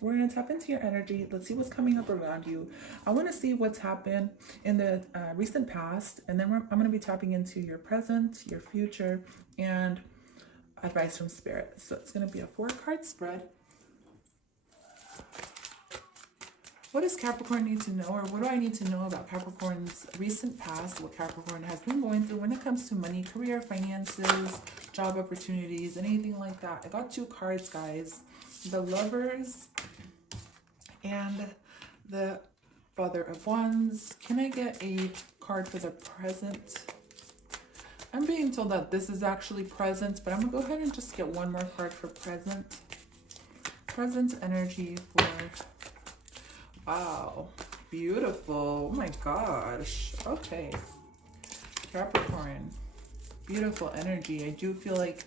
We're going to tap into your energy. Let's see what's coming up around you. I want to see what's happened in the recent past, and then I'm going to be tapping into your present, your future, and advice from spirit. So it's going to be a 4-card spread. What does Capricorn need to know, or what do I need to know about Capricorn's recent past, what Capricorn has been going through when it comes to money, career, finances, job opportunities, anything like that? I got 2 cards, guys. The Lovers and the Father of Wands. Can I get a card for the present? I'm being told that this is actually present, but I'm going to go ahead and just get one more card for present. Present energy for... Wow, beautiful. Oh my gosh. Okay. Capricorn, beautiful energy. I do feel like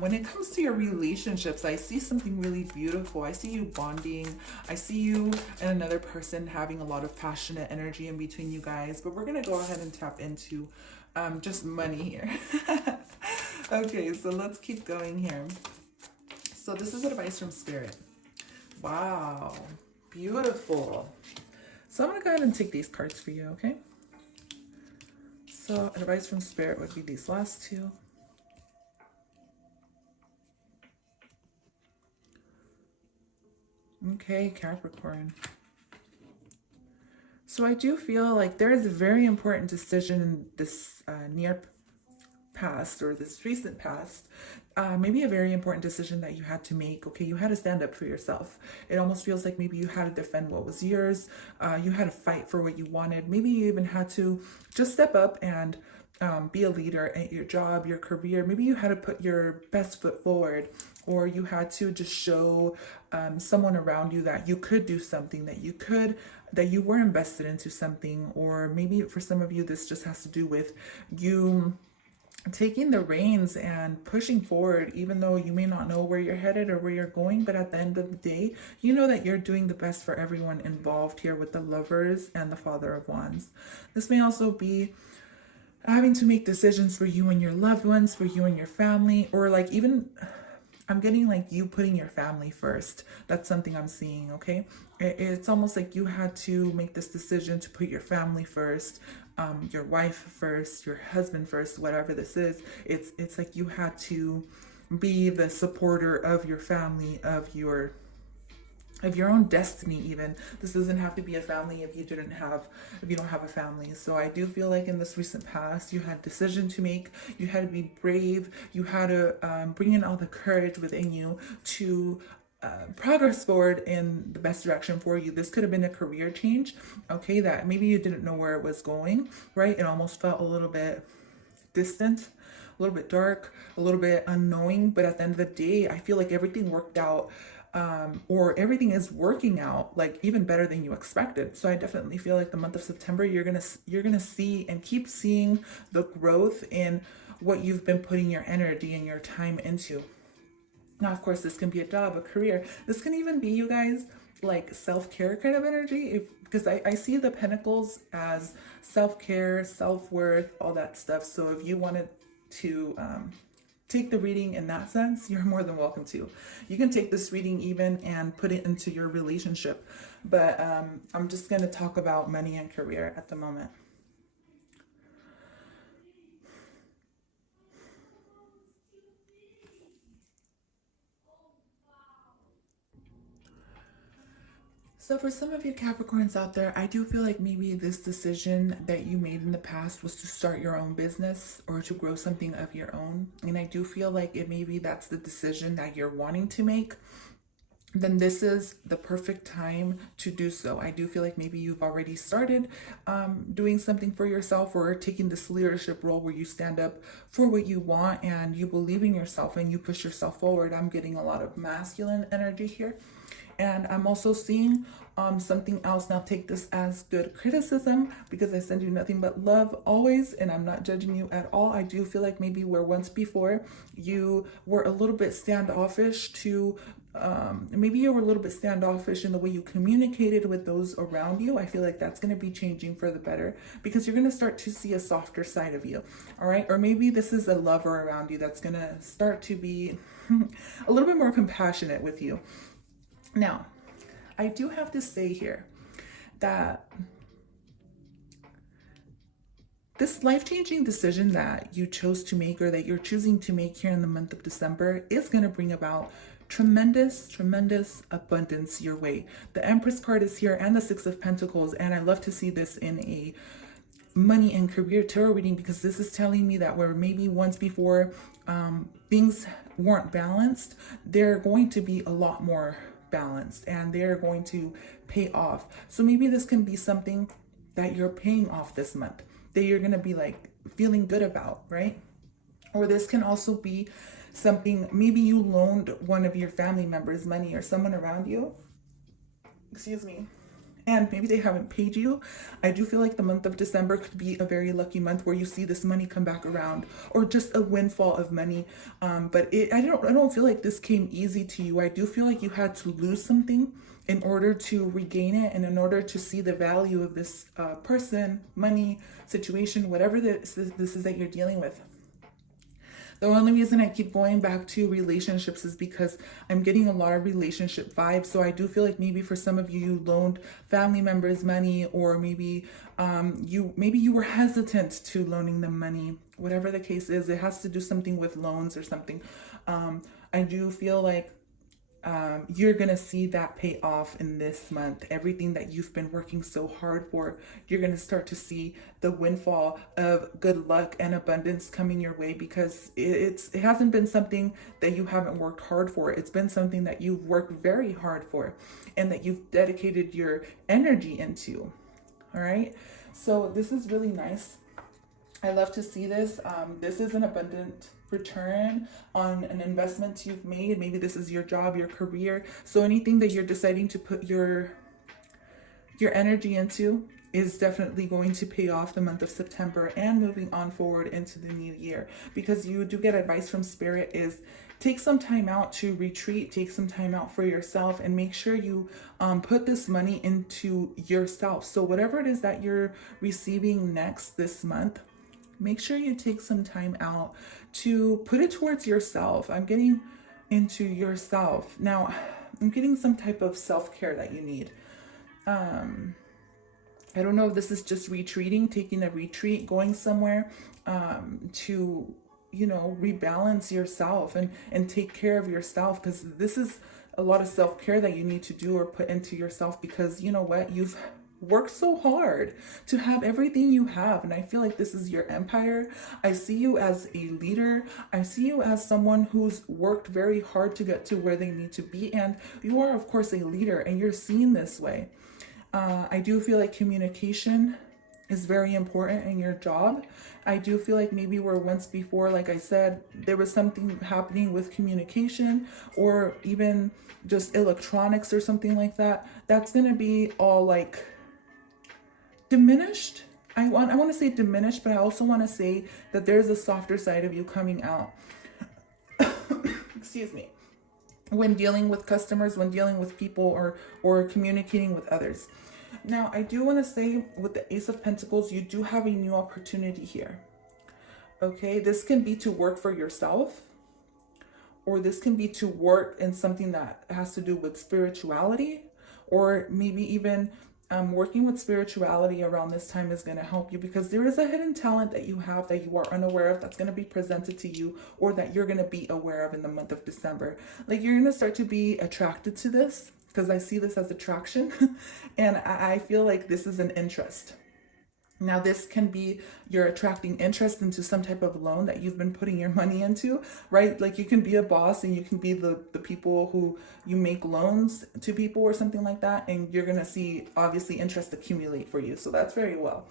when it comes to your relationships, I see something really beautiful. I see you bonding. I see you and another person having a lot of passionate energy in between you guys. But we're going to go ahead and tap into just money here. Okay, so let's keep going here. So this is advice from spirit. Wow. Beautiful. So I'm going to go ahead and take these cards for you, okay? So advice from spirit would be these last 2. Okay, Capricorn. So I do feel like there is a very important decision in this near past, or this recent past, maybe a very important decision that you had to make. Okay, you had to stand up for yourself. It almost feels like maybe you had to defend what was yours. You had to fight for what you wanted. Maybe you even had to just step up and be a leader at your job, your career. Maybe you had to put your best foot forward, or you had to just show someone around you that you could do something, that you were invested into something. Or maybe for some of you, this just has to do with you taking the reins and pushing forward, even though you may not know where you're headed or where you're going. But at the end of the day, you know that you're doing the best for everyone involved here with the Lovers and the Father of Wands. This may also be having to make decisions for you and your loved ones, for you and your family, or like even I'm getting like you putting your family first. That's something I'm seeing, okay? It's almost like you had to make this decision to put your family first, your wife first, your husband first, whatever this is. It's like you had to be the supporter of your family, of your own destiny. Even this doesn't have to be a family if you don't have a family. So I do feel like in this recent past, you had a decision to make. You had to be brave. You had to bring in all the courage within you to progress forward in the best direction for you. This could have been a career change, okay, that maybe you didn't know where it was going, right? It almost felt a little bit distant, a little bit dark, a little bit unknowing. But at the end of the day, I feel like everything worked out, or everything is working out like even better than you expected. So I definitely feel like the month of September, you're gonna see and keep seeing the growth in what you've been putting your energy and your time into. Now, of course, this can be a job, a career. This can even be, you guys, like self-care kind of energy, because I see the pentacles as self-care, self-worth, all that stuff. So if you wanted to take the reading in that sense, you're more than welcome to. You can take this reading even and put it into your relationship. But I'm just going to talk about money and career at the moment. So for some of you Capricorns out there, I do feel like maybe this decision that you made in the past was to start your own business or to grow something of your own. And I do feel like maybe that's the decision that you're wanting to make. Then this is the perfect time to do so. I do feel like maybe you've already started doing something for yourself, or taking this leadership role where you stand up for what you want and you believe in yourself and you push yourself forward. I'm getting a lot of masculine energy here. And I'm also seeing something else. Now take this as good criticism, because I send you nothing but love always, and I'm not judging you at all. I do feel like maybe where once before you were a little bit standoffish to maybe you were a little bit standoffish in the way you communicated with those around you. I feel like that's going to be changing for the better, because you're going to start to see a softer side of you. All right. Or maybe this is a lover around you that's going to start to be a little bit more compassionate with you. Now, I do have to say here that this life-changing decision that you chose to make, or that you're choosing to make here in the month of December, is going to bring about tremendous abundance your way. The Empress card is here, and the Six of Pentacles, and I love to see this in a money and career tarot reading, because this is telling me that where maybe once before things weren't balanced, they're going to be a lot more balanced, and they're going to pay off. So maybe this can be something that you're paying off this month, that you're going to be like feeling good about, right? Or this can also be something, maybe you loaned one of your family members money, or someone around you, excuse me, and maybe they haven't paid you. I do feel like the month of December could be a very lucky month where you see this money come back around, or just a windfall of money. But I don't feel like this came easy to you. I do feel like you had to lose something in order to regain it, and in order to see the value of this person, money, situation, whatever this is that you're dealing with. The only reason I keep going back to relationships is because I'm getting a lot of relationship vibes. So I do feel like maybe for some of you, you loaned family members money, or maybe you were hesitant to loaning them money. Whatever the case is, it has to do something with loans or something. I do feel like you're gonna see that pay off in this month. Everything that you've been working so hard for, you're gonna start to see the windfall of good luck and abundance coming your way, because it hasn't been something that you haven't worked hard for. It's been something that you've worked very hard for, and that you've dedicated your energy into. All right, so this is really nice. I love to see this. This is an abundant return on an investment you've made. Maybe this is your job, your career. So anything that you're deciding to put your energy into is definitely going to pay off the month of September, and moving on forward into the new year. Because you do get advice from Spirit is take some time out to retreat, take some time out for yourself, and make sure you put this money into yourself. So whatever it is that you're receiving next this month, make sure you take some time out to put it towards yourself. I'm getting into yourself. Now, I'm getting some type of self-care that you need. I don't know if this is just retreating, taking a retreat, going somewhere to, rebalance yourself and take care of yourself, because this is a lot of self-care that you need to do or put into yourself, because you know what? You've worked so hard to have everything you have, and I feel like this is your empire. I see you as a leader. I see you as someone who's worked very hard to get to where they need to be, and you are of course a leader, and you're seen this way. I do feel like communication is very important in your job. I do feel like maybe where once before, like I said, there was something happening with communication, or even just electronics or something like that. That's gonna be all like diminished. I want to say diminished, but I also want to say that there's a softer side of you coming out. Excuse me. When dealing with customers, when dealing with people, or communicating with others. Now, I do want to say with the Ace of Pentacles, you do have a new opportunity here. Okay, this can be to work for yourself, or this can be to work in something that has to do with spirituality, or maybe even working with spirituality around this time is going to help you, because there is a hidden talent that you have that you are unaware of, that's going to be presented to you, or that you're going to be aware of in the month of December. Like, you're going to start to be attracted to this, because I see this as attraction and I feel like this is an interest. Now, this can be you're attracting interest into some type of loan that you've been putting your money into, right? Like, you can be a boss and you can be the people who you make loans to people or something like that. And you're going to see, obviously, interest accumulate for you. So that's very well.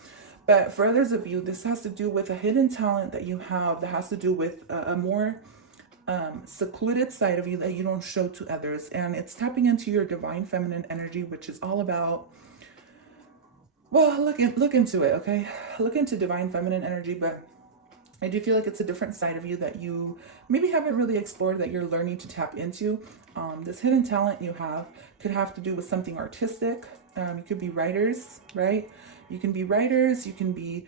But for others of you, this has to do with a hidden talent that you have, that has to do with a more secluded side of you that you don't show to others. And it's tapping into your divine feminine energy, which is all about, well, look into it, okay? Look into divine feminine energy, but I do feel like it's a different side of you that you maybe haven't really explored, that you're learning to tap into. This hidden talent you have could have to do with something artistic. You could be writers, right? You can be writers, you can be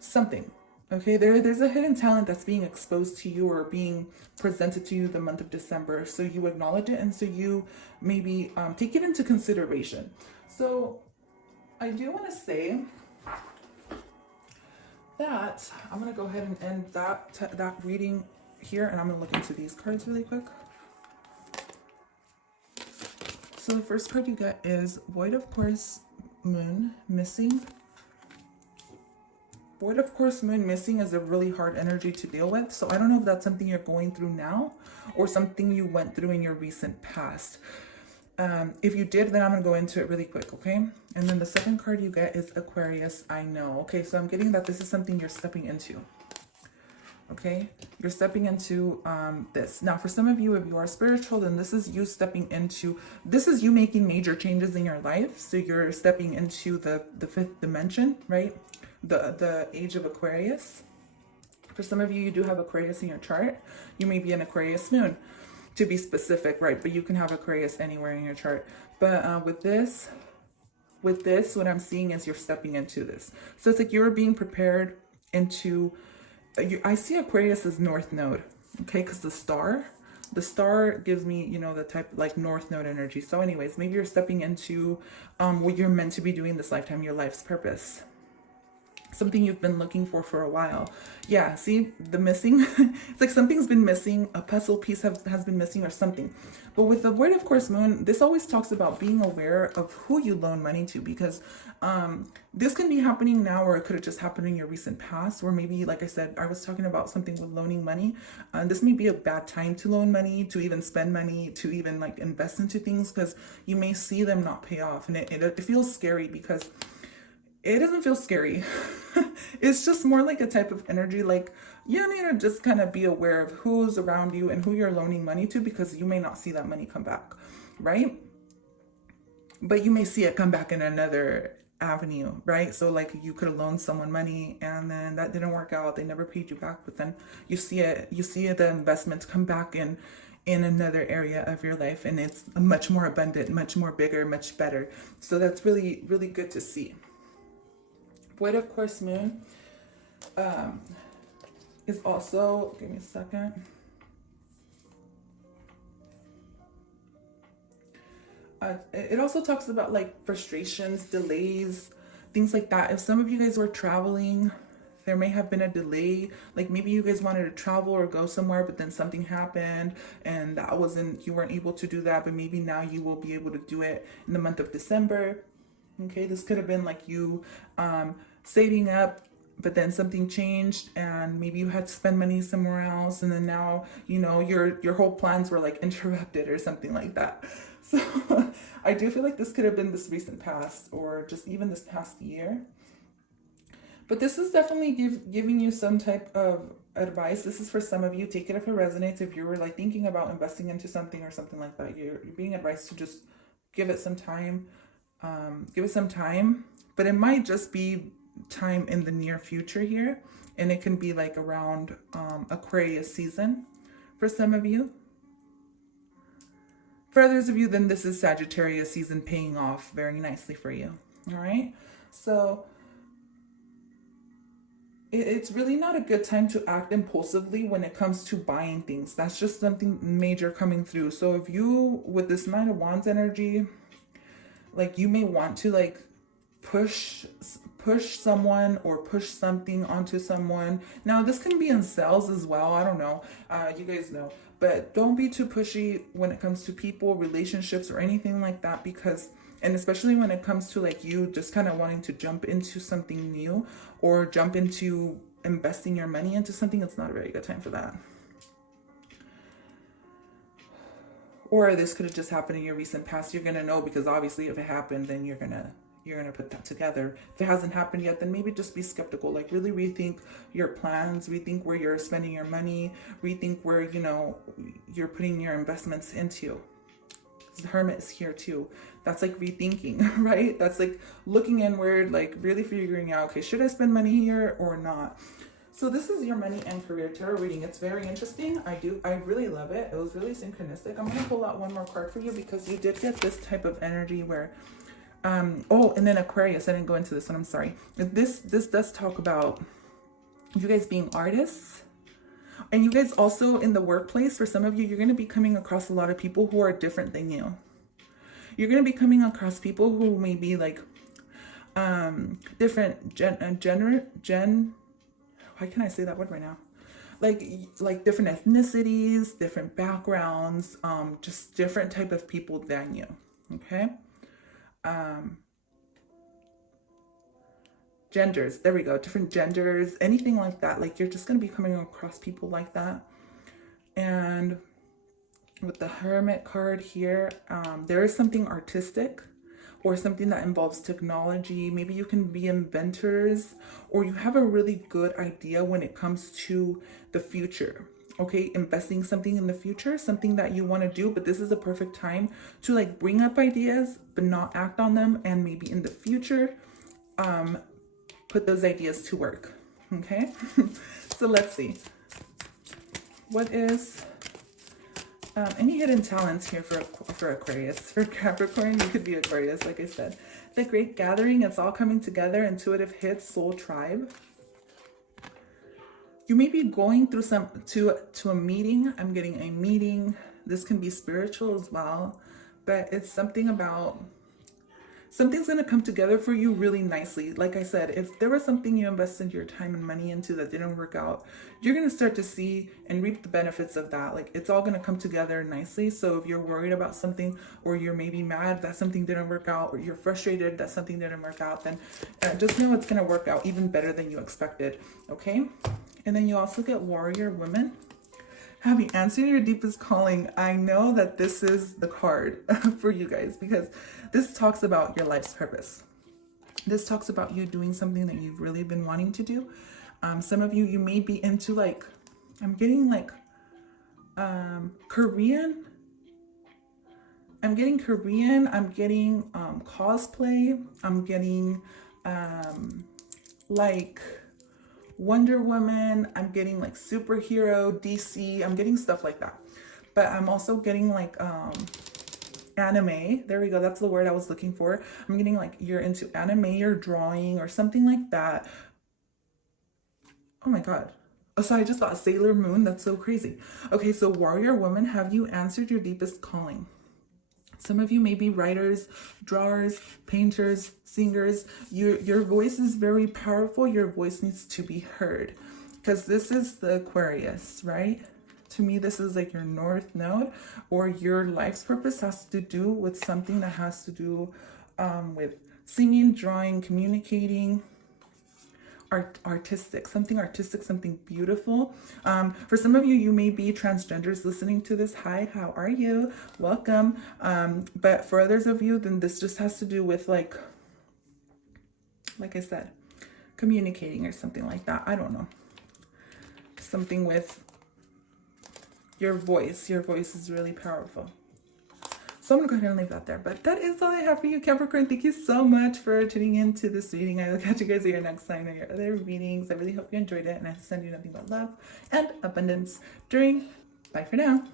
something. Okay, there's a hidden talent that's being exposed to you or being presented to you the month of December. So you acknowledge it, and so you maybe take it into consideration. So I do want to say that I'm going to go ahead and end that reading here, and I'm going to look into these cards really quick. So the first card you get is Void of Course Moon Missing. Void of Course Moon Missing is a really hard energy to deal with. So I don't know if that's something you're going through now or something you went through in your recent past. If you did, then I'm going to go into it really quick, okay? And then the second card you get is Aquarius, I Know. Okay, so I'm getting that this is something you're stepping into. Okay, you're stepping into this. Now, for some of you, if you are spiritual, then this is you stepping into, this is you making major changes in your life. So you're stepping into the fifth dimension, right? The age of Aquarius. For some of you, you do have Aquarius in your chart. You may be an Aquarius moon, to be specific, right? But you can have Aquarius anywhere in your chart. But with this, what I'm seeing is you're stepping into this. So it's like you're being prepared into, I see Aquarius as North Node, okay? Because the star gives me, you know, the type like North Node energy. So anyways, maybe you're stepping into what you're meant to be doing this lifetime, your life's purpose. Something you've been looking for a while. Yeah, see the missing? It's like something's been missing, a puzzle piece has been missing or something. But with the Void of Course Moon, this always talks about being aware of who you loan money to, because this can be happening now, or it could have just happened in your recent past, or maybe, like I said, I was talking about something with loaning money. This may be a bad time to loan money, to even spend money, to even like invest into things, because you may see them not pay off. And it feels scary, because it doesn't feel scary. It's just more like a type of energy, like you need to just kind of be aware of who's around you and who you're loaning money to, because you may not see that money come back, right? But you may see it come back in another avenue, right? So like you could have loaned someone money and then that didn't work out, they never paid you back, but then you see the investments come back in another area of your life, and it's much more abundant, much more bigger, much better. So that's really, really good to see. Void of Course Moon is also, give me a second. It also talks about like frustrations, delays, things like that. If some of you guys were traveling, there may have been a delay. Like maybe you guys wanted to travel or go somewhere, but then something happened and you weren't able to do that, but maybe now you will be able to do it in the month of December. Okay, this could have been like you saving up, but then something changed and maybe you had to spend money somewhere else, and then now, you know, your whole plans were like interrupted or something like that. So I do feel like this could have been this recent past, or just even this past year. But this is definitely giving you some type of advice. This is for some of you. Take it if it resonates. If you were like thinking about investing into something or something like that, you're being advised to just give it some time. But it might just be time in the near future here, and it can be like around Aquarius season for some of you. For others of you, then this is Sagittarius season paying off very nicely for you. All right, so it's really not a good time to act impulsively when it comes to buying things. That's just something major coming through. So if you, with this Nine of Wands energy, like you may want to like push someone or push something onto someone. Now this can be in sales as well, I don't know, you guys know, but don't be too pushy when it comes to people, relationships, or anything like that, because, and especially when it comes to like you just kind of wanting to jump into something new or jump into investing your money into something, it's not a very good time for that. Or this could have just happened in your recent past. You're gonna know, because obviously if it happened, then you're gonna put that together. If it hasn't happened yet, then maybe just be skeptical. Like really rethink your plans, rethink where you're spending your money, rethink where, you know, you're putting your investments into. The Hermit is here too. That's like rethinking, right? That's like looking inward, like really figuring out, okay, should I spend money here or not? So this is your money and career tarot reading. It's very interesting. I really love it. It was really synchronistic. I'm gonna pull out one more card for you, because you did get this type of energy where, oh, and then Aquarius. I didn't go into this one. I'm sorry. This does talk about you guys being artists. And you guys also in the workplace, for some of you, you're going to be coming across a lot of people who are different than you. You're going to be coming across people who may be like different why can't I say that word right now? Like different ethnicities, different backgrounds, just different type of people than you. Okay. Genders, there we go, different genders, anything like that. Like you're just going to be coming across people like that. And with the Hermit card here, there is something artistic or something that involves technology. Maybe you can be inventors, or you have a really good idea when it comes to the future. Okay, investing something in the future, something that you want to do, but this is a perfect time to like bring up ideas but not act on them, and maybe in the future put those ideas to work. Okay. So let's see, what is any hidden talents here for Aquarius? For Capricorn, you could be Aquarius, like I said. The Great Gathering, it's all coming together. Intuitive hits, soul tribe. You may be going through to a meeting. I'm getting a meeting. This can be spiritual as well, but it's something about something's going to come together for you really nicely. Like I said, if there was something you invested your time and money into that didn't work out, you're going to start to see and reap the benefits of that. Like it's all going to come together nicely. So if you're worried about something, or you're maybe mad that something didn't work out, or you're frustrated that something didn't work out, then just know it's going to work out even better than you expected. Okay. And then you also get Warrior Woman. Have you answered your deepest calling? I know that this is the card for you guys, because this talks about your life's purpose. This talks about you doing something that you've really been wanting to do. Some of you may be into like, I'm getting like Korean. I'm getting Korean. I'm getting cosplay. I'm getting like Wonder Woman. I'm getting like superhero, DC. I'm getting stuff like that. But I'm also getting like anime. There we go. That's the word I was looking for. I'm getting like you're into anime or drawing or something like that. Oh my God. Oh, so I just got Sailor Moon. That's so crazy. Okay, so Warrior Woman, have you answered your deepest calling? Some of you may be writers, drawers, painters, singers. Your voice is very powerful. Your voice needs to be heard, because this is the Aquarius, right? To me, this is like your North Node, or your life's purpose has to do with something that has to do with singing, drawing, communicating, artistic, something beautiful. For some of you, you may be transgenders listening to this. Hi, how are you? Welcome. But for others of you, then this just has to do with like I said, communicating or something like that. I don't know. Something with your voice. Your voice is really powerful. So I'm going to go ahead and leave that there. But that is all I have for you, Capricorn. Thank you so much for tuning into this reading. I will catch you guys at your next time in your other readings. I really hope you enjoyed it. And I send you nothing but love and abundance. Bye for now.